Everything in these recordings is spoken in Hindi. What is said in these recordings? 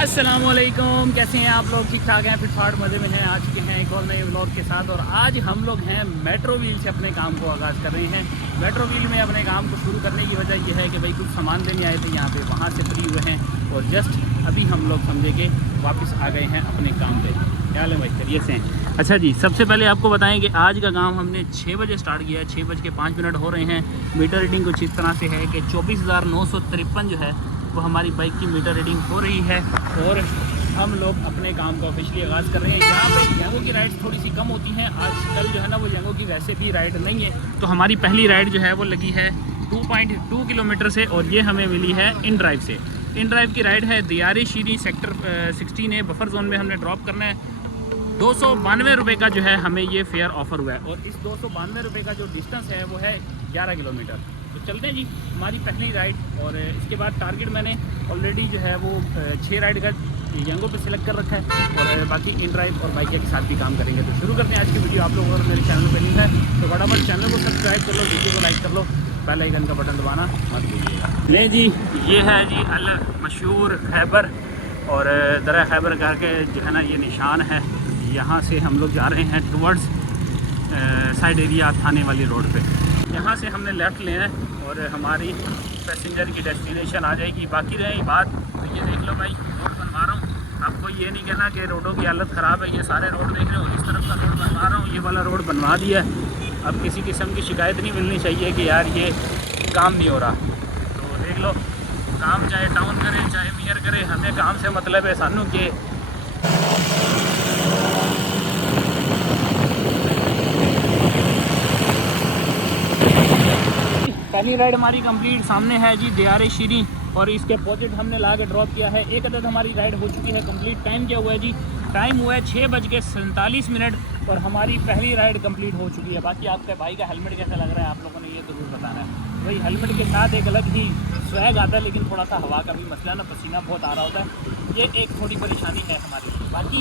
अस्सलामुअलैकुम, कैसे हैं आप लोग? ठीक ठाक हैं, फिटफाट मज़े में हैं। आ चुके हैं एक और नए व्लॉग के साथ और आज हम लोग हैं मेट्रो व्हील से अपने काम को आगाज़ कर रहे हैं। मेट्रो व्हील में अपने काम को शुरू करने की वजह यह है कि भाई कुछ सामान देने आए थे यहाँ पे, वहाँ से फ्री हुए हैं और जस्ट अभी हम लोग समझे कि वापस आ गए हैं अपने काम पे। क्या हाल है भाई, खैरियत से हैं? अच्छा जी, सबसे पहले आपको बताएं कि आज का काम हमने 6 बजे स्टार्ट किया है। 6:05 हो रहे हैं। मीटर रीडिंग कुछ इस तरह से है कि 24,953 जो है वो हमारी बाइक की मीटर रीडिंग हो रही है और हम लोग अपने काम को ऑफिशियली आगाज़ कर रहे हैं। यहाँ पे यांगो की राइड्स थोड़ी सी कम होती हैं आजकल जो है ना, वो यांगो की वैसे भी राइड नहीं है। तो हमारी पहली राइड जो है वो लगी है 2.2 किलोमीटर से और ये हमें मिली है इन ड्राइव से। इन ड्राइव की राइड है दियारी शीरी सेक्टर 16A बफर जोन में हमने ड्रॉप करना है। 292 रुपये का जो है हमें ये फेयर ऑफ़र हुआ है और इस 292 रुपये का जो डिस्टेंस है वो है 11 किलोमीटर। तो चलते हैं जी हमारी पहली राइड। और इसके बाद टारगेट मैंने ऑलरेडी जो है वो 6 राइड का यांगो पे सिलेक्ट कर रखा है और बाकी इन ड्राइव और बाइक के साथ भी काम करेंगे। तो शुरू करते हैं आज की वीडियो। आप लोग अगर मेरे चैनल पर नहीं है तो फटाफट चैनल को सब्सक्राइब कर लो, वीडियो को लाइक कर लो, बेल आइकन का बटन दबाना मत भूलिएगा। ले जी, ये है जी अल मशहूर खैबर और दरा खैबर करके जो है ना ये निशान है। यहाँ से हम लोग जा रहे हैं टुवर्ड्स साइड एरिया थाने वाली रोड पे। यहाँ से हमने लेफ़्ट लेना है और हमारी पैसेंजर की डेस्टिनेशन आ जाएगी। बाकी रही बात तो ये देख लो भाई, रोड बनवा रहा हूँ। आपको ये नहीं कहना कि रोडों की हालत ख़राब है। ये सारे रोड देख रहे हो, इस तरफ का रोड बनवा रहा हूँ, ये वाला रोड बनवा दिया है। अब किसी किस्म की शिकायत नहीं मिलनी चाहिए कि यार ये काम नहीं हो रहा। तो देख लो, काम चाहे टाउन करे चाहे मेयर करे, हमें काम से मतलब है सानू के। पहली राइड हमारी कंप्लीट। सामने है जी दियारे शीरी और इसके अपोजिट हमने ला के ड्रॉप किया है। एक अदद हमारी राइड हो चुकी है कंप्लीट। टाइम क्या हुआ है जी? टाइम हुआ है 6:47 और हमारी पहली राइड कंप्लीट हो चुकी है। बाकी आपके भाई का हेलमेट कैसा लग रहा है आप लोगों ने ये ज़रूर बताना है। भाई हेलमेट के साथ एक अलग ही स्वैग आता है, लेकिन थोड़ा सा हवा का भी मसला ना, पसीना बहुत आ रहा होता है। ये एक थोड़ी परेशानी है हमारी। बाकी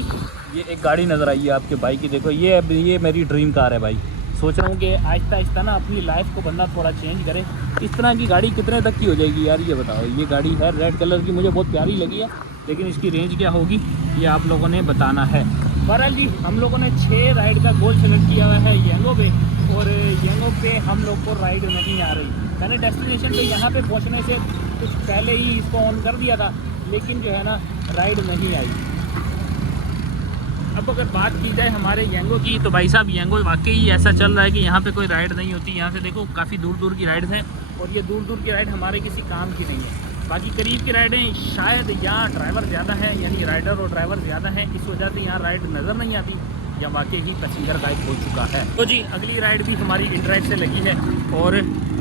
ये एक गाड़ी नज़र आई है आपके भाई की, देखो ये मेरी ड्रीम कार है भाई। सोच रहा हूँ कि आहिस्ता आहिस्ता ना अपनी लाइफ को बंदा थोड़ा चेंज करे। इस तरह की गाड़ी कितने तक की हो जाएगी यार, ये बताओ। ये गाड़ी है रेड कलर की, मुझे बहुत प्यारी लगी है, लेकिन इसकी रेंज क्या होगी ये आप लोगों ने बताना है। बहरहाल जी, हम लोगों ने 6 राइड का गोल सेलेक्ट किया हुआ है यांगो पे और यांगो पे हम लोग को राइड नहीं आ रही। मैंने डेस्टिनेशन पे यहाँ पे पहुँचने से कुछ पहले ही इसको ऑन कर दिया था, लेकिन जो है ना राइड नहीं आई। अब अगर बात की जाए हमारे यांगो की तो भाई साहब यांगो वाकई ऐसा चल रहा है कि यहाँ पे कोई राइड नहीं होती। यहाँ से देखो काफ़ी दूर दूर की राइड्स हैं और ये दूर दूर की राइड हमारे किसी काम की नहीं है। बाकी करीब की राइडें शायद यहाँ ड्राइवर ज़्यादा हैं, यानी राइडर और ड्राइवर ज़्यादा हैं, इस वजह से यहाँ राइड नज़र नहीं आती या वाकई ही पैसेंजर गायब हो चुका है। तो जी अगली राइड भी हमारी इन ड्राइव से लगी है और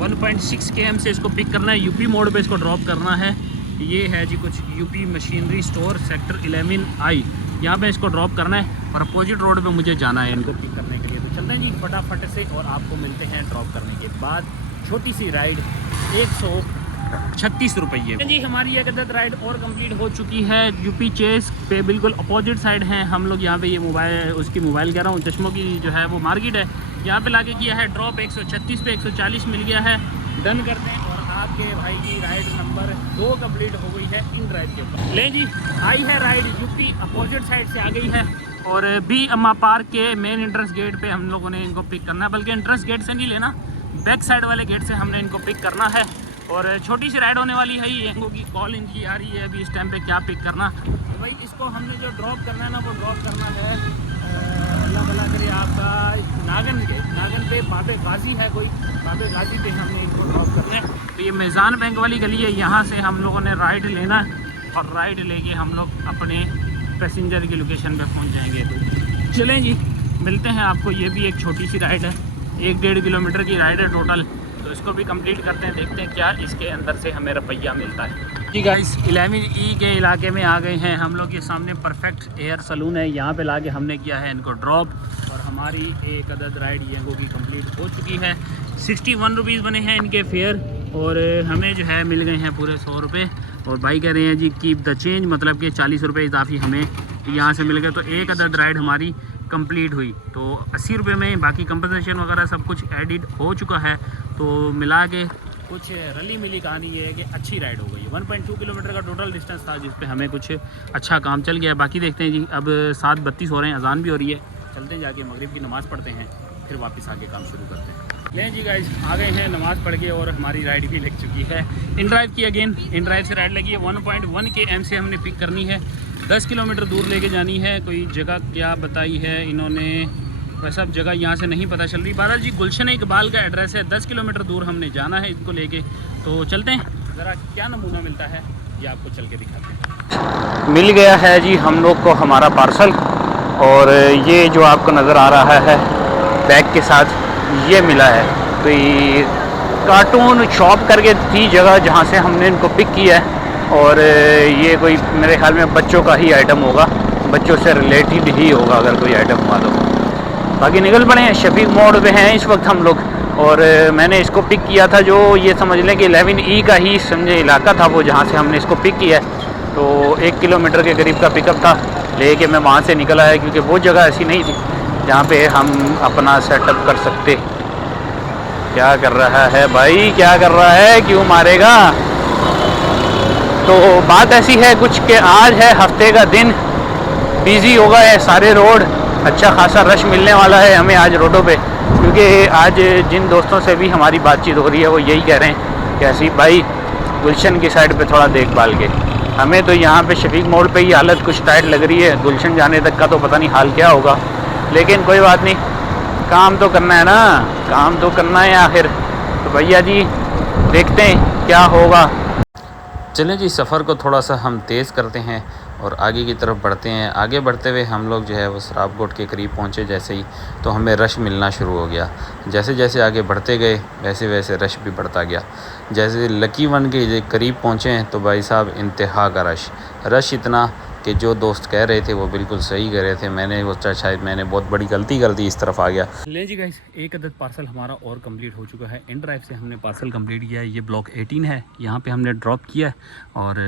1.6 km से इसको पिक करना है। यूपी मोड पे इसको ड्रॉप करना है। ये है जी कुछ UP machinery store sector 11I, यहाँ पे इसको ड्रॉप करना है और अपोजिट रोड पे मुझे जाना है इनको पिक करने के लिए। तो चलते हैं जी फटाफट से और आपको मिलते हैं ड्रॉप करने के बाद। छोटी सी राइड 136 रुपये जी। हमारी एक अदद राइड और कंप्लीट हो चुकी है। यूपी चेस पे बिल्कुल अपोजिट साइड हैं हम लोग। यहाँ पे ये मोबाइल कह रहा हूँ, चश्मों की जो है वो मार्केट है, यहाँ पे लाके किया है ड्रॉप। 136 पे 140 मिल गया है। डन करते हैं और आपके भाई की राइड नंबर 2 कंप्लीट हो गई है इन ड्राइव के ऊपर। ले जी, आई है राइड यूपी अपोजिट साइड से आ गई है और बी अम्मा पार्क के मेन एंट्रेंस गेट पे हम लोगों ने इनको पिक करना है। बल्कि एंट्रेंस गेट से नहीं लेना, बैक साइड वाले गेट से हमने इनको पिक करना है। और छोटी सी राइड होने वाली है। ये यांगो की कॉल इनकी आ रही है अभी इस टाइम पे, क्या पिक करना। तो भाई इसको हमने जो ड्रॉप करना है ना, वो ड्रॉप करना है अल्लाह भला करे आपका नागन पे बाबे गाजी है कोई, बाबे गाजी पे हमने इनको ड्रॉप करना है। तो ये मेज़ान बैंक वाली गली है, यहाँ से हम लोगों ने राइड लेना है और राइड लेके हम लोग अपने पैसेंजर की लोकेशन पे पहुँच जाएंगे। तो चलें जी, मिलते हैं आपको। ये भी एक छोटी सी राइड है, 1-1.5 किलोमीटर की राइड है टोटल। तो इसको भी कंप्लीट करते हैं, देखते हैं क्या इसके अंदर से हमें रुपया मिलता है। जी गाइस, 11E के इलाके में आ गए हैं हम लोग। ये सामने परफेक्ट हेयर सलून है, यहाँ पे लाके हमने किया है इनको ड्रॉप और हमारी एक अदद राइड यांगो की कंप्लीट हो चुकी है। 61 रुपीज़ बने हैं इनके फेयर और हमें जो है मिल गए हैं पूरे 100 रुपये। और भाई कह रहे हैं जी कीप द चेंज, मतलब कि 40 रुपये इजाफी हमें यहाँ से मिल गए। तो एक अदद राइड हमारी कंप्लीट हुई। तो 80 रुपये में बाकी कंपनसेशन वगैरह सब कुछ एडिट हो चुका है। तो मिला के कुछ रली मिली कहानी ये है कि अच्छी राइड हो गई है। 1.2 किलोमीटर का टोटल डिस्टेंस था जिस पे हमें कुछ अच्छा काम चल गया है। बाकी देखते हैं जी, अब 7:32 हो रहे हैं, अजान भी हो रही है, चलते हैं जाके मगरिब की नमाज़ पढ़ते हैं, फिर वापस आके काम शुरू करते हैं। लें जी गाइस, आ गए हैं नमाज़ पढ़ के और हमारी राइड भी लग चुकी है। इन ड्राइव की अगेन इन ड्राइव से राइड लगी है। 1.1 km से हमने पिक करनी है, 10 किलोमीटर दूर लेके जानी है। कोई जगह क्या बताई है इन्होंने, वैसा अब जगह यहाँ से नहीं पता चल रही। बारह जी गुलशन इकबाल का एड्रेस है, 10 किलोमीटर दूर हमने जाना है इसको लेके। तो चलते हैं, ज़रा क्या नमूना मिलता है ये आपको चल के दिखाते हैं। मिल गया है जी हम लोग को हमारा पार्सल, और ये जो आपको नज़र आ रहा है बैग के साथ ये मिला है। तो ये कार्टून शॉप करके थी जगह जहाँ से हमने इनको पिक किया है, और ये कोई मेरे ख्याल में बच्चों का ही आइटम होगा, बच्चों से रिलेटेड ही होगा अगर कोई आइटम हुआ तो। बाकी निकल पड़े हैं, शफीक मोड़ पे हैं इस वक्त हम लोग, और मैंने इसको पिक किया था जो ये समझ लें कि 11E का ही समझे इलाका था वो जहाँ से हमने इसको पिक किया है। तो 1 किलोमीटर के करीब का पिकअप था, लेके मैं वहाँ से निकल आया क्योंकि वो जगह ऐसी नहीं थी जहाँ पे हम अपना सेटअप कर सकते। क्या कर रहा है भाई, क्या कर रहा है, क्यों मारेगा? तो बात ऐसी है कुछ कि आज है हफ्ते का दिन, बिज़ी हो गए है सारे रोड, अच्छा खासा रश मिलने वाला है हमें आज रोडों पे, क्योंकि आज जिन दोस्तों से भी हमारी बातचीत हो रही है वो यही कह रहे हैं कि आसिफ भाई गुलशन की साइड पे थोड़ा देखभाल के। हमें तो यहाँ पे शफीक मोड़ पे ही हालत कुछ टाइट लग रही है, गुलशन जाने तक का तो पता नहीं हाल क्या होगा, लेकिन कोई बात नहीं, काम तो करना है ना, काम तो करना है आखिर। तो भैया जी देखते हैं क्या होगा। चलें जी, सफ़र को थोड़ा सा हम तेज़ करते हैं और आगे की तरफ बढ़ते हैं। आगे बढ़ते हुए हम लोग जो है वो सराबकोट के करीब पहुँचे जैसे ही, तो हमें रश मिलना शुरू हो गया। जैसे जैसे आगे बढ़ते गए वैसे वैसे रश भी बढ़ता गया। जैसे लकी वन के करीब पहुँचे हैं तो भाई साहब इंतहा का रश इतना कि जो दोस्त कह रहे थे वो बिल्कुल सही कह रहे थे। मैंने वो शायद मैंने बहुत बड़ी गलती कर दी, इस तरफ आ गया। ले जी गाइस, एक अदद पार्सल हमारा और कंप्लीट हो चुका है। इन ड्राइव से हमने पार्सल कंप्लीट किया है। ये ब्लॉक 18 है, यहाँ पे हमने ड्रॉप किया है, और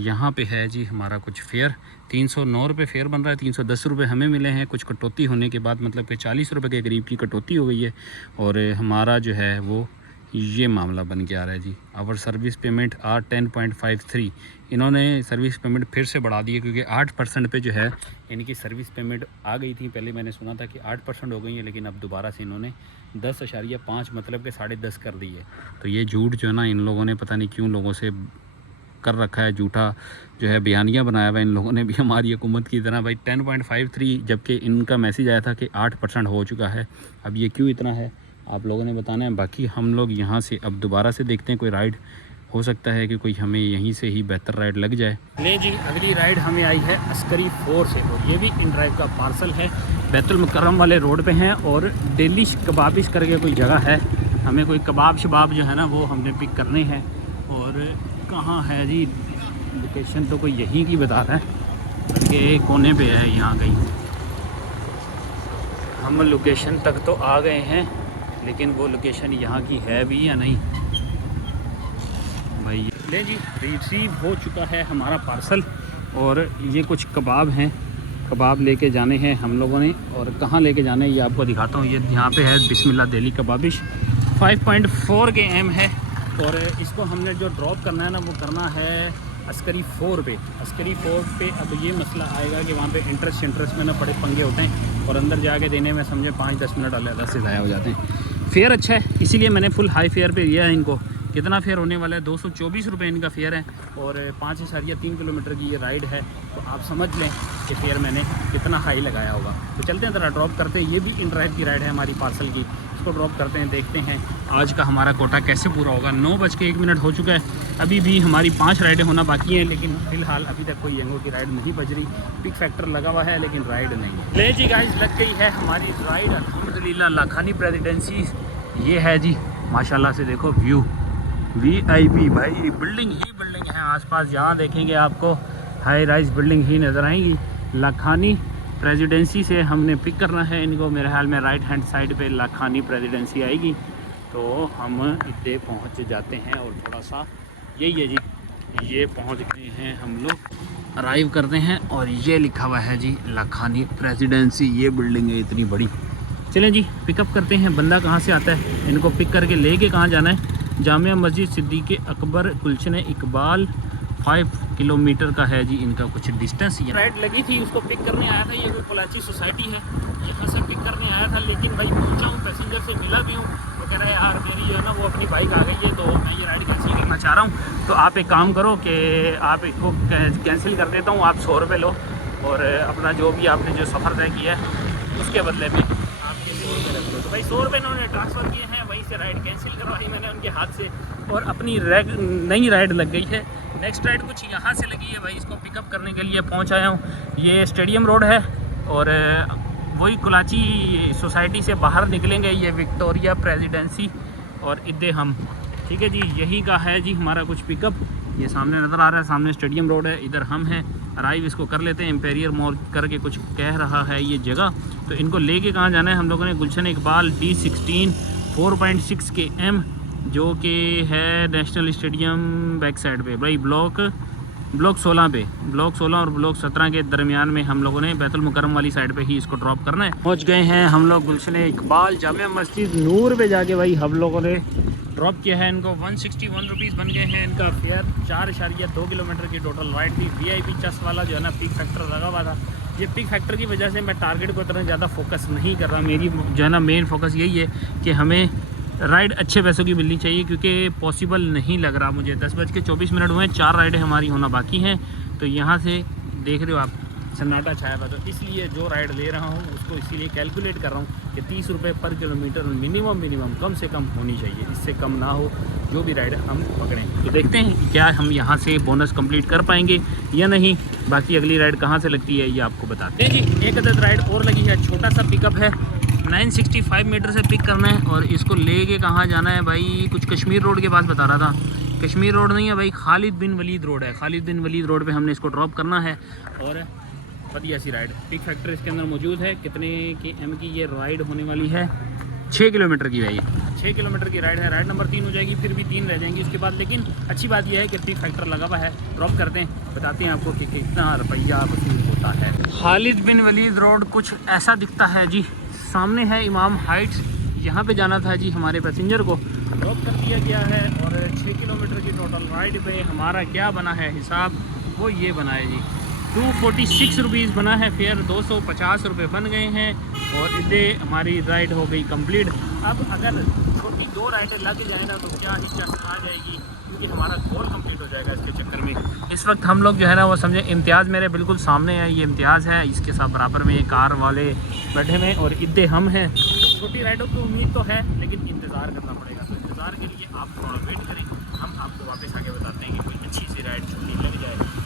यहाँ पे है जी हमारा कुछ फेयर 309 रुपये फेयर बन रहा है। 310 रुपये हमें मिले हैं, कुछ कटौती होने के बाद मतलब कि 40 रुपये के करीब की कटौती हो गई है, और हमारा जो है वो ये मामला बन के आ रहा है जी। आवर सर्विस पेमेंट आर 10.53, इन्होंने सर्विस पेमेंट फिर से बढ़ा दी है क्योंकि 8% पे जो है इनकी सर्विस पेमेंट आ गई थी। पहले मैंने सुना था कि 8% हो गई है, लेकिन अब दोबारा से इन्होंने 10.5 मतलब के 10.5 कर दी है। तो ये झूठ जो है ना, इन लोगों ने पता नहीं क्यों लोगों से कर रखा है, झूठा जो है बयानिया बनाया हुआ है इन लोगों ने भी हमारी हुकूमत की तरह। भाई 10.53 जबकि इनका मैसेज आया था कि 8% हो चुका है, अब ये क्यों इतना है आप लोगों ने बताना है। बाकी हम लोग यहाँ से अब दोबारा से देखते हैं, कोई राइड हो सकता है कि कोई हमें यहीं से ही बेहतर राइड लग जाए। ले जी, अगली राइड हमें आई है अस्करी 4 से, और ये भी इन ड्राइव का पार्सल है। बैतुल मुकर्रम वाले रोड पे हैं, और डेलिश कबाबिश करके कोई जगह है, हमें कोई कबाब शबाब जो है ना वो हमने पिक करने हैं। और कहाँ है जी लोकेशन, तो कोई यहीं की बता रहा है कि कोने पे है यहाँ कहीं। हम लोकेशन तक तो आ गए हैं, लेकिन वो लोकेशन यहाँ की है भी या नहीं भाई। ले जी, रिसीव हो चुका है हमारा पार्सल, और ये कुछ कबाब हैं, कबाब लेके जाने हैं हम लोगों ने। और कहाँ लेके जाने हैं ये आपको दिखाता हूँ। ये यहाँ पे है बिस्मिल्लाह दिल्ली कबाबिश, 5.4 km है, और इसको हमने जो ड्रॉप करना है ना वो करना है अस्करी 4 पे। अस्करी 4 पे अब ये मसला आएगा कि वहाँ पे इंटरेस्ट में ना बड़े पंगे होते हैं, और अंदर जाके देने में समझे 5-10 मिनट अलग से ज़ाया हो जाते हैं। फेयर अच्छा है, इसीलिए मैंने फुल हाई फेयर पे दिया है इनको। कितना फेयर होने वाला है, 224 रुपये इनका फेयर है, और 5.3 किलोमीटर की ये राइड है। तो आप समझ लें कि फेयर मैंने कितना हाई लगाया होगा। तो चलते हैं ज़रा ड्रॉप करते हैं। ये भी इन ड्राइव की राइड है हमारी पार्सल की, इसको ड्रॉप करते हैं, देखते हैं आज का हमारा कोटा कैसे पूरा होगा। 9:01 हो चुका है, अभी भी हमारी 5 राइडें होना बाकी हैं, लेकिन फ़िलहाल अभी तक कोई यंगो की राइड नहीं बज रही। पिक फैक्टर लगा हुआ है लेकिन राइड नहीं। ले जी गाइस, लग गई है हमारी राइड अल्हम्दुलिल्लाह लाखानी प्रेसिडेंसी। ये है जी माशाल्लाह से देखो व्यू, VIP भाई, बिल्डिंग ही बिल्डिंग है आसपास। जहाँ देखेंगे आपको हाई राइज बिल्डिंग ही नज़र आएंगी। लाखानी प्रेसिडेंसी से हमने पिक करना है इनको, मेरे ख्याल में राइट हैंड साइड पे लाखानी प्रेसिडेंसी आएगी। तो हम इतने पहुँच जाते हैं, और थोड़ा सा यही है जी, ये पहुँच गए हैं हम लोग, अराइव करते हैं, और ये लिखा हुआ है जी लाखानी प्रेसिडेंसी। ये बिल्डिंग है इतनी बड़ी। चलें जी, पिकअप करते हैं। बंदा कहाँ से आता है, इनको पिक करके लेके कहाँ जाना है जामिया मस्जिद सिद्दीक़ अकबर गुलशन इकबाल 5 किलोमीटर का है जी इनका कुछ डिस्टेंस। ये राइड लगी थी, उसको पिक करने आया था, ये कोई कोलाची सोसाइटी है, यहाँ से पिक करने आया था। लेकिन भाई पहुँचा हूँ, पैसेंजर से मिला भी हूँ, वो कह रहा है यार मेरी जो है ना वो अपनी बाइक आ गई है, तो मैं ये राइड कैंसिल करना चाह रहा हूँ। तो आप एक काम करो कि आप इसको कैंसिल कर देता हूँ, आप 100 रुपये लो और अपना जो भी आपने जो सफ़र तय किया है उसके बदले में आपके 100 रुपये रख लो। तो भाई 100 रुपये उन्होंने ट्रांसफ़र किए हैं, वहीं से राइड कैंसिल करवाई मैंने उनके हाथ से और अपनी नई राइड लग गई है। नेक्स्ट राइड कुछ यहाँ से लगी है भाई, इसको पिकअप करने के लिए पहुँच आया हूँ। ये स्टेडियम रोड है और वही कुलाची सोसाइटी से बाहर निकलेंगे, ये विक्टोरिया प्रेसिडेंसी और इद्दे हम, ठीक है जी, यही का है जी हमारा कुछ पिकअप। ये सामने नज़र आ रहा है, सामने स्टेडियम रोड है, इधर हम हैं। अराइव इसको कर लेते हैं, एम्पेरियर मॉल करके कुछ कह रहा है ये जगह। तो इनको लेके कहाँ जाना है हम लोगों ने, गुलशन इकबाल D16 4.6 km जो कि है नेशनल स्टेडियम बैक साइड पे भाई, ब्लॉक 16 पे, ब्लॉक 16 और ब्लॉक 17 के दरमियान में हम लोगों ने बैतुल मुकर्रम वाली साइड पे ही इसको ड्रॉप करना है। पहुंच गए हैं हम लोग गुलशन इकबाल जामिया मस्जिद नूर पे जाके भाई हम लोगों ने ड्रॉप किया है इनको। 161 रुपीज़ बन गए हैं इनका फेयर। 4.2 किलोमीटर की टोटल राइड थी। VIP चस वाला जो है ना पिक फैक्टर लगा हुआ था। ये पिक फैक्टर की वजह से मैं टारगेट को इतना ज़्यादा फोकस नहीं कर रहा, मेरी जो है ना मेन फोकस यही है कि हमें राइड अच्छे पैसों की मिलनी चाहिए, क्योंकि पॉसिबल नहीं लग रहा मुझे। 10:24 हुए हैं, 4 राइडें हमारी होना बाकी हैं। तो यहाँ से देख रहे हो आप सन्नाटा छाया हुआ, तो इसलिए जो राइड ले रहा हूँ उसको इसीलिए कैलकुलेट कर रहा हूँ कि 30 रुपये पर किलोमीटर मिनिमम कम से कम होनी चाहिए, इससे कम ना हो जो भी राइड हम पकड़ें। तो देखते हैं क्या हम यहाँ से बोनस कंप्लीट कर पाएंगे या नहीं। बाकी अगली राइड कहाँ से लगती है ये आपको बताते हैं जी। एक अदद राइड और लगी है, छोटा सा पिकअप है, 965 मीटर से पिक करना है और इसको लेके कहाँ जाना है भाई, कुछ कश्मीर रोड के पास बता रहा था। कश्मीर रोड नहीं है भाई, खालिद बिन वलीद रोड है। खालिद बिन वलीद रोड पे हमने इसको ड्रॉप करना है और बढ़िया सी राइड। पिक फैक्टर इसके अंदर मौजूद है। कितने की एम की ये राइड होने वाली है, 6 किलोमीटर की भाई, 6 किलोमीटर की राइड है। राइड नंबर 3 हो जाएगी, फिर भी 3 रह जाएंगी उसके बाद। लेकिन अच्छी बात यह है कि पिक फैक्टर लगा हुआ है। ड्रॉप करते हैं, बताते हैं आपको कि कितना रुपया वसूल होता है। खालिद बिन वलीद रोड कुछ ऐसा दिखता है जी। सामने है इमाम हाइट्स, यहाँ पे जाना था जी हमारे पैसेंजर को। ड्रॉप कर दिया गया है और 6 किलोमीटर की टोटल राइड पे हमारा क्या बना है हिसाब, वो ये बना है जी 246 रुपीज़ बना है फेयर। 250 रुपये बन गए हैं और इधे हमारी राइड हो गई कंप्लीट। अब अगर छोटी 2 राइडें लग जाए ना तो क्या ही चल आ जाएगी, क्योंकि हमारा गोल कंप्लीट हो जाएगा इसके चक्कर में। इस वक्त हम लोग जो है ना वो समझे, इम्तियाज़ मेरे बिल्कुल सामने है, ये इम्तियाज़ है, इसके साथ बराबर में कार वाले बैठे हुए और इधे हम हैं। तो छोटी राइडों की उम्मीद तो है, लेकिन इंतज़ार करना पड़ेगा। तो इंतज़ार के लिए आप थोड़ा वेट करें, हम आपको वापस आके बताते हैं कि कोई अच्छी सी राइड छोटी लग जाए।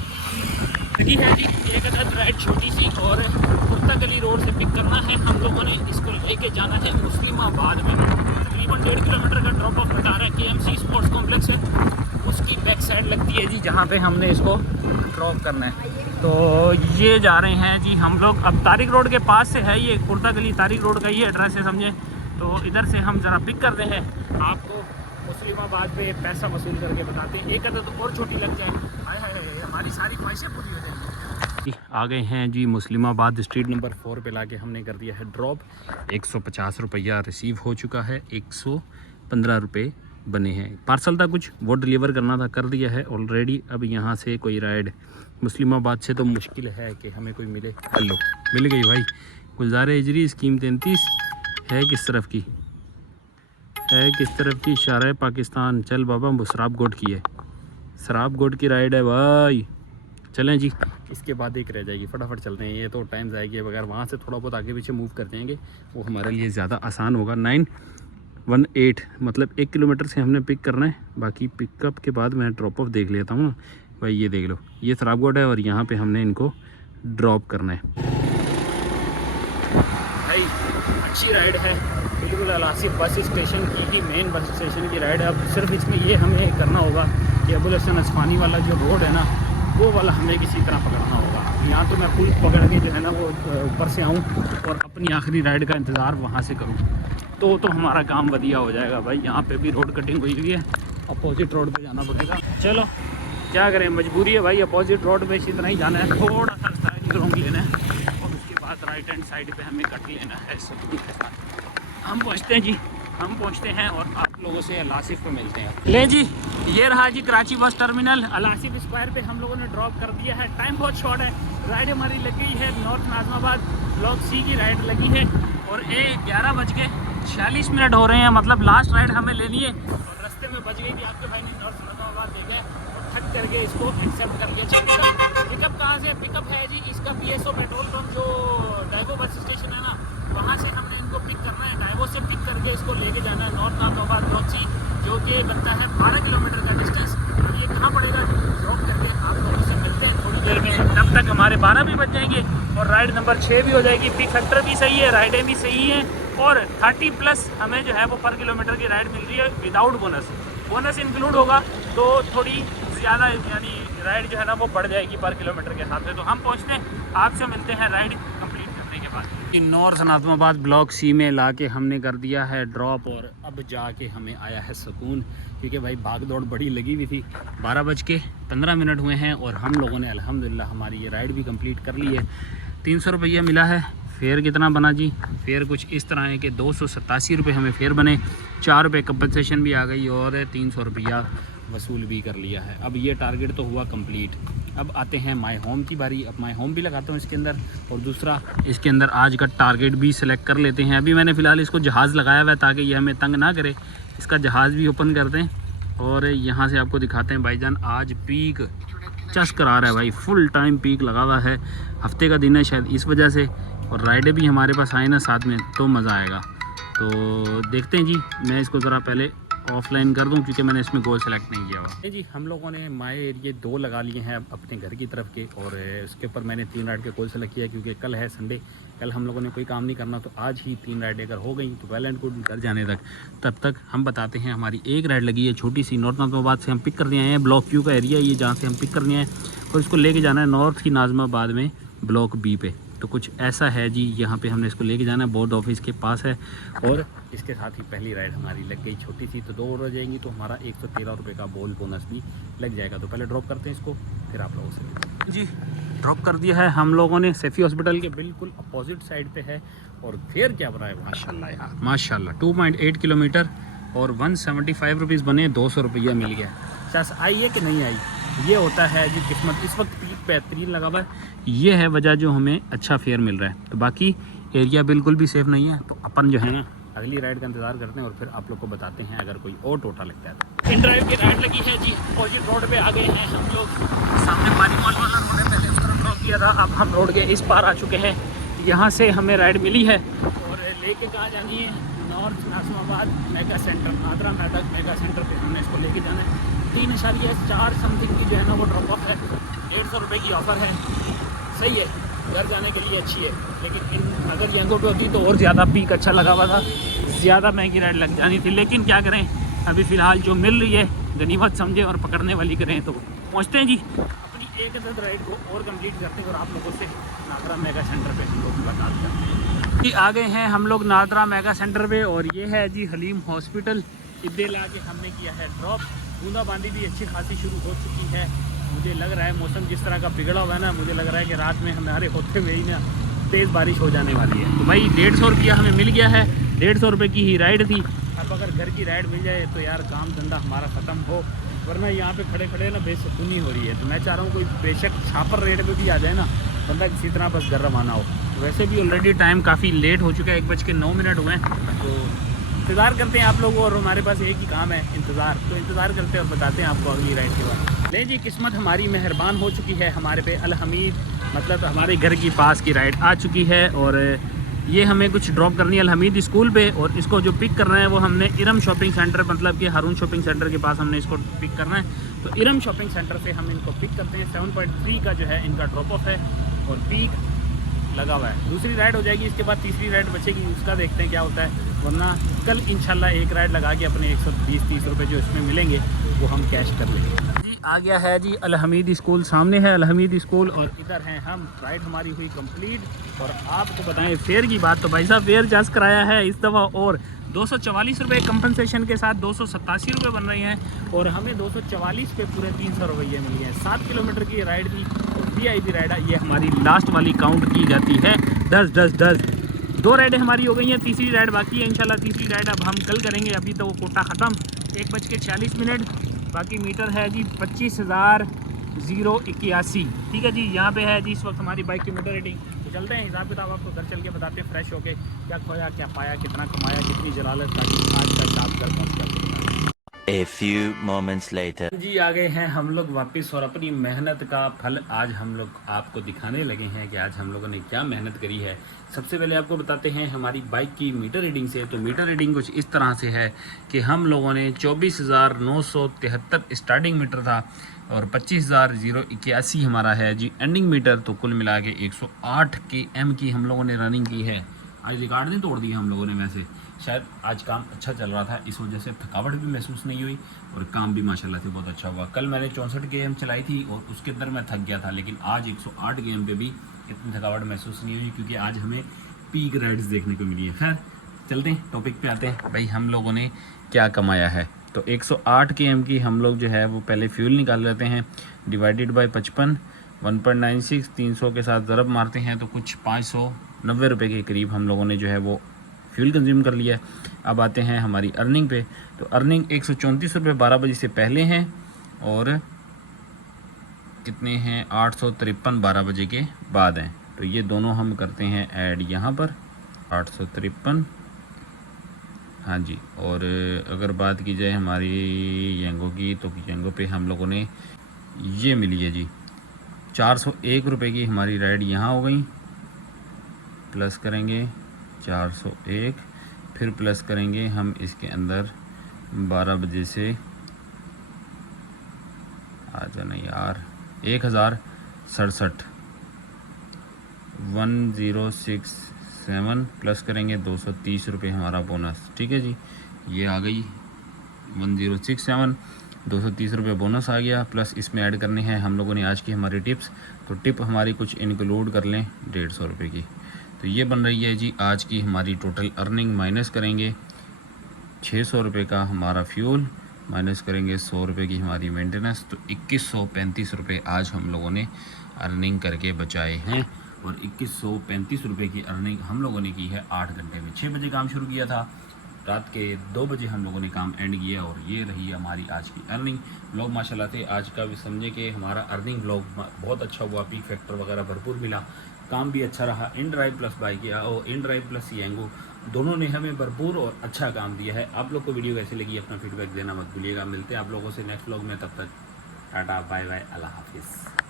लगी है जी एक अदद राइड छोटी सी और कुर्ता गली रोड से पिक करना है हम लोगों ने। इसको लेके जाना है मुस्लिमाबाद में, तकरीबन 1.5 किलोमीटर का ड्रॉप ऑफ बता रहा है। KMC स्पोर्ट्स कॉम्प्लेक्स है, उसकी बैक साइड लगती है जी जहाँ पे हमने इसको ड्रॉप करना है। तो ये जा रहे हैं जी हम लोग। अब तारिक रोड के पास से है ये कुर्ता गली, तारिक रोड का ये एड्रेस है समझे। तो इधर से हम ज़रा पिक करते हैं, आपको मुस्लिमाबाद पे पैसा वसूल करके बताते हैं। एक अदद और छोटी लग जाए, हाय हाय हमारी सारी ख्वाहिशें पूरी हो जाएंगी। आ गए हैं जी मुस्लिमाबाद, स्ट्रीट नंबर 4 पे लाके हमने कर दिया है ड्रॉप। 150 रुपया रिसीव हो चुका है, 115 रुपये बने हैं। पार्सल था कुछ, वो डिलीवर करना था, कर दिया है ऑलरेडी। अब यहाँ से कोई राइड मुस्लिमाबाद से तो मुश्किल है कि हमें कोई मिले। हेलो, मिल गई भाई। गुलजार हिजरी स्कीम 33 है, किस तरफ की है, किस तरफ की, इशारा पाकिस्तान। चल बाबा, शराब गोट की है, शराब गोट की राइड है भाई। चलें जी, इसके बाद एक रह जाएगी, फटाफट चलते हैं, ये तो टाइम जाएगी। अगर वहाँ से थोड़ा बहुत आगे पीछे मूव कर जाएंगे वो हमारे लिए ज़्यादा आसान होगा। 918 मतलब 1 किलोमीटर से हमने पिक करना है। बाकी पिकअप के बाद मैं ड्रॉप ऑफ देख लेता हूँ ना भाई। ये देख लो, ये शराबगोट है और यहाँ पे हमने इनको ड्रॉप करना है भाई। अच्छी राइड है, बिल्कुल अलासिफ बस स्टेशन की ही मेन बस स्टेशन की राइड है। अब सिर्फ इसमें ये हमें करना होगा कि अबुल हसन असफानी वाला जो रोड है ना, वो वाला हमें किसी तरह पकड़ना होगा। यहाँ तो मैं पुल पकड़ के जो है ना वो ऊपर से आऊँ और अपनी आखिरी राइड का इंतज़ार वहाँ से करूँ, तो हमारा काम बढ़िया हो जाएगा भाई। यहाँ पे भी रोड कटिंग हुई हुई है, अपोजिट रोड पे जाना पड़ेगा। चलो क्या करें, मजबूरी है भाई, अपोजिट रोड पे इसी तरह ही जाना है। थोड़ा सा स्टाइलिंग रोड लेना है और उसके बाद राइट हैंड साइड पे हमें कट लेना है। हम पहुँचते हैं जी, हम पहुँचते हैं और आप लोगों से अल आसिफ पे मिलते हैं। ले जी, ये रहा जी कराची बस टर्मिनल। अल आसिफ स्क्वायर पे हम लोगों ने ड्रॉप कर दिया है। टाइम बहुत शॉर्ट है। राइड हमारी लग गई है नॉर्थ नाज़िमाबाद ब्लॉक सी की राइड लगी है और 11:46 हो रहे हैं। मतलब लास्ट राइड हमें लेनी है और रास्ते में बच गई थी। आपके भाई ने नॉर्थ नाज़िमाबाद देखा है और ठग करके इसको एक्सेप्ट कर लिया। पिकअप कहाँ से? पिकअप है जी इसका PSO पेट्रोल पंप जो डाइवो बस स्टेशन है ना, वहाँ से हमने इनको पिक करना है। डाइवो से पिक करके इसको लेके जाना है नॉर्थ नाज़िमाबाद ब्लॉक सी, जो कि बनता है 12 किलोमीटर का डिस्टेंस। ये कहाँ पड़ेगा? ड्रॉप करके आप लोगों से मिलते हैं थोड़ी देर में। तब तक हमारे 12 भी बच जाएंगे और राइड नंबर 6 भी हो जाएगी। पिक फैक्टर भी सही है, राइडें भी सही हैं और 30+ हमें जो है वो पर किलोमीटर की राइड मिल रही है विदाउट बोनस। बोनस इंक्लूड होगा तो थोड़ी ज़्यादा यानी राइड जो है ना वो बढ़ जाएगी पर किलोमीटर के हिसाब से। तो हम पहुँचते हैं, आपसे मिलते हैं राइड कंप्लीट करने के बाद। नॉर्थ नाज़िमाबाद ब्लॉक सी में ला के हमने कर दिया है ड्रॉप और अब जाके हमें आया है सुकून, क्योंकि भाई भाग दौड़ बड़ी लगी हुई थी। 12:15 हुए हैं और हम लोगों ने अल्हम्दुलिल्लाह हमारी ये राइड भी कंप्लीट कर ली है। 300 रुपया मिला है। फेयर कितना बना जी? फेयर कुछ इस तरह है कि 287 रुपये हमें फेयर बने, 4 रुपये कंपनसेशन भी आ गई और 300 रुपया वसूल भी कर लिया है। अब ये टारगेट तो हुआ कंप्लीट। अब आते हैं माय होम की बारी। अब माय होम भी लगाता हूँ इसके अंदर और दूसरा इसके अंदर आज का टारगेट भी सिलेक्ट कर लेते हैं। अभी मैंने फ़िलहाल इसको जहाज़ लगाया हुआ है ताकि ये हमें तंग ना करे। इसका जहाज़ भी ओपन करते हैं और यहाँ से आपको दिखाते हैं। भाईजान आज पीक चस करा रहा है भाई, फुल टाइम पीक लगा हुआ है। हफ्ते का दिन है शायद इस वजह से, और राइडें भी हमारे पास आए ना साथ में तो मज़ा आएगा। तो देखते हैं जी, मैं इसको ज़रा पहले ऑफलाइन कर दूं क्योंकि मैंने इसमें गोल सेलेक्ट नहीं किया हुआ। जी हम लोगों ने माय एरिया 2 लगा लिए हैं अपने घर की तरफ के और उसके ऊपर मैंने 3 राइड के गोल सेलेक्ट किया क्योंकि कल है संडे। कल हम लोगों ने कोई काम नहीं करना तो आज ही 3 राइडें अगर हो गई तो वेल एंड गुड घर जाने तक। तब तक हम बताते हैं हमारी एक राइड लगी है छोटी सी नॉर्थ नाज़िमाबाद से हम पिक करने आए हैं। ब्लॉक क्यू का एरिया ये जहाँ से हम पिक करने आए और इसको लेके जाना है नॉर्थ की नाज़िमाबाद में ब्लॉक बी पे। तो कुछ ऐसा है जी, यहाँ पे हमने इसको लेके जाना है, बोर्ड ऑफिस के पास है। और इसके साथ ही पहली राइड हमारी लग गई छोटी सी, तो 2 और हो जाएंगी तो हमारा 113 रुपये का बोल बोनस भी लग जाएगा। तो पहले ड्रॉप करते हैं इसको, फिर आप लोगों से जी ड्रॉप कर दिया है हम लोगों ने। सैफी हॉस्पिटल के बिल्कुल अपोजिट साइड पे है और फिर क्या बना है माशाल्लाह यार, माशाल्लाह 2.8 किलोमीटर और 175 रुपीज़ बने, 200 रुपया मिल गया। चस आई है कि नहीं आई, ये होता है जी किस्मत। इस वक्त पीक बेहतरीन लगा हुआ है, ये है वजह जो हमें अच्छा फेयर मिल रहा है। तो बाकी एरिया बिल्कुल भी सेफ़ नहीं है, तो अपन जो है ना अगली राइड का इंतज़ार करते हैं और फिर आप लोग को बताते हैं अगर कोई और टोटा लगता है तो। इन ड्राइव की राइड लगी है जी, अपोजिट रोड पे आ गए हैं हम लोग। सामने पानी मॉल वाला रोड है, पहले उस तरफ ड्रॉप किया था, अब हम रोड के इस पार आ चुके हैं। यहाँ से हमें राइड मिली है और लेके कहाँ जानी है? नॉर्थ नाज़िमाबाद मेगा सेंटर, आदरा मैदक मेगा सेंटर पर हमने इसको लेके जाना है। 3.4 समथिंग की जो है ना वो ड्रॉप ऑफ है, 150 रुपये की ऑफ़र है। सही है, घर जाने के लिए अच्छी है, लेकिन अगर यंगो पे होती तो और ज़्यादा पीक अच्छा लगा हुआ था, ज़्यादा महंगी राइड लग जानी थी। लेकिन क्या करें, अभी फ़िलहाल जो मिल रही है गनीमत समझे और पकड़ने वाली करें। तो पहुँचते हैं जी, अपनी एक अदद राइड को और कंप्लीट करते हैं और आप लोगों से नादरा मेगा सेंटर पे हम लोग मुलाकात करते हैं जी। आ गए हैं हम लोग नादरा मेगा सेंटर पे और ये है जी हलीम हॉस्पिटल। इधर ला के हमने किया है ड्रॉप। बूंदाबांदी भी अच्छी खासी शुरू हो चुकी है। मुझे लग रहा है मौसम जिस तरह का बिगड़ा हुआ है ना, मुझे लग रहा है कि रात में हमारे होते हुए ही ना तेज़ बारिश हो जाने वाली है। तो भाई 150 रुपया हमें मिल गया है, 150 रुपये की ही राइड थी। अब अगर घर की राइड मिल जाए तो यार काम धंधा हमारा ख़त्म हो, वरना यहाँ पे खड़े खड़े ना बेसुकूनी हो रही है। तो मैं चाह रहा हूँ कोई बेशक छापर रेट में भी आ जाए ना, बंदा किसी तरह बस घर रवाना हो। वैसे भी ऑलरेडी टाइम काफ़ी लेट हो चुका है, 1:09 हुए हैं। तो इंतज़ार करते हैं आप लोगों, और हमारे पास एक ही काम है इंतज़ार। तो इंतज़ार करते हैं और बताते हैं आपको अगली राइड के बाद। ले जी, किस्मत हमारी मेहरबान हो चुकी है हमारे पे। अल हमीद मतलब हमारे घर की पास की राइड आ चुकी है और ये हमें कुछ ड्रॉप करनी है अल हमीद स्कूल पे। और इसको जो पिक करना है वो हमने इरम शॉपिंग सेंटर मतलब कि हारून शॉपिंग सेंटर के पास हमने इसको पिक करना है। तो इरम शॉपिंग सेंटर से हम इनको पिक करते हैं। 7.3 का जो है इनका ड्रॉप ऑफ है और पीक लगा हुआ है। दूसरी राइड हो जाएगी, इसके बाद तीसरी राइड बचेगी, उसका देखते हैं क्या होता है। वरना कल इंशाल्लाह एक राइड लगा के अपने 120-30 रुपये जो इसमें मिलेंगे वो हम कैश कर लेंगे जी। आ गया है जी अल हमीद स्कूल, सामने है अल हमीद स्कूल और इधर हैं हम। राइड हमारी हुई कंप्लीट। और आपको बताएं फेयर की बात, तो भाई साहब फेयर जज कराया है इस दफ़ा और 244 रुपये कंपनसेशन के साथ 287 रुपये बन रहे हैं और हमें 244 पे पूरे 300 रुपये मिल गए हैं। 7 किलोमीटर की राइड थी और VIP राइड ये हमारी लास्ट वाली काउंट की जाती है। 10 2 राइडें हमारी हो गई हैं, तीसरी राइड बाकी है। इंशाल्लाह तीसरी राइड अब हम कल करेंगे। अभी तो वो कोटा ख़त्म, 1:40 बाकी मीटर है जी 25,081। ठीक है जी, यहाँ पे है जी इस वक्त हमारी बाइक की मीटर रेटिंग। तो चलते हैं, हिसाब किताब आपको घर चल के बताते हैं फ्रेश होके, क्या खोया क्या पाया, कितना कमाया, कितनी जलालत, ताकि आज का हिसाब घर पहुँच कर। A few moments later. जी आ गए हैं हम लोग वापस और अपनी मेहनत का फल आज हम लोग आपको दिखाने लगे हैं कि आज हम लोगों ने क्या मेहनत करी है। सबसे पहले आपको बताते हैं हमारी बाइक की मीटर रीडिंग से। तो मीटर रीडिंग कुछ इस तरह से है कि हम लोगों ने 24,973 स्टार्टिंग मीटर था और 25,081 हमारा है जी एंडिंग मीटर। तो कुल मिला के 108 km की हम लोगों ने रनिंग की है। आज रिकॉर्ड नहीं तोड़ दिया हम लोगों ने, वैसे शायद आज काम अच्छा चल रहा था, इस वजह से थकावट भी महसूस नहीं हुई और काम भी माशाल्लाह से बहुत अच्छा हुआ। कल मैंने 64 km चलाई थी और उसके अंदर मैं थक गया था, लेकिन आज 108 km पे भी इतनी थकावट महसूस नहीं हुई क्योंकि आज हमें पीक राइड्स देखने को मिली है। खैर चलते हैं, टॉपिक पे आते हैं भाई, हम लोगों ने क्या कमाया है। तो 108 km की हम लोग जो है वो पहले फ्यूल निकाल लेते हैं, डिवाइडेड बाई 55, 1.96, 300 के साथ ज़रब मारते हैं तो कुछ 590 रुपये के करीब हम लोगों ने जो है वो फ्यूल कंज्यूम कर लिया है। अब आते हैं हमारी अर्निंग पे। तो अर्निंग 134 रुपये 12 बजे से पहले हैं और कितने हैं 853 12 बजे के बाद हैं। तो ये दोनों हम करते हैं ऐड यहाँ पर 853, हाँ जी। और अगर बात की जाए हमारी येंगो की, तो येंगो पे हम लोगों ने ये मिली है जी 401 रुपये की हमारी राइड यहाँ हो गई, प्लस करेंगे 401, फिर प्लस करेंगे हम इसके अंदर 12 बजे से, आ जाना यार, 1067 1067 प्लस करेंगे 230 रुपये हमारा बोनस। ठीक है जी, ये आ गई 1067, 230 रुपये बोनस आ गया। प्लस इसमें ऐड करने हैं हम लोगों ने आज की हमारी टिप्स। तो टिप हमारी कुछ इंक्लूड कर लें 150 रुपये की। तो ये बन रही है जी आज की हमारी टोटल अर्निंग। माइनस करेंगे 600 रुपये का हमारा फ्यूल, माइनस करेंगे 100 रुपये की हमारी मेंटेनेंस। तो 2135 रुपये आज हम लोगों ने अर्निंग करके बचाए हैं। और 2135 रुपये की अर्निंग हम लोगों ने की है 8 घंटे में। 6 बजे काम शुरू किया था, रात के 2 बजे हम लोगों ने काम एंड किया और ये रही हमारी आज की अर्निंग। व्लॉग माशाल्लाह से आज का भी समझे कि हमारा अर्निंग व्लॉग बहुत अच्छा हुआ, पीक फैक्टर वगैरह भरपूर मिला, काम भी अच्छा रहा। इन ड्राइव प्लस बाइक और इन ड्राइव प्लस येंगो दोनों ने हमें भरपूर और अच्छा काम दिया है। आप लोग को वीडियो कैसी लगी अपना फीडबैक देना मत भूलिएगा। मिलते हैं आप लोगों से नेक्स्ट व्लॉग में, तब तक टाटा बाय बाय, अल्लाह हाफिज़।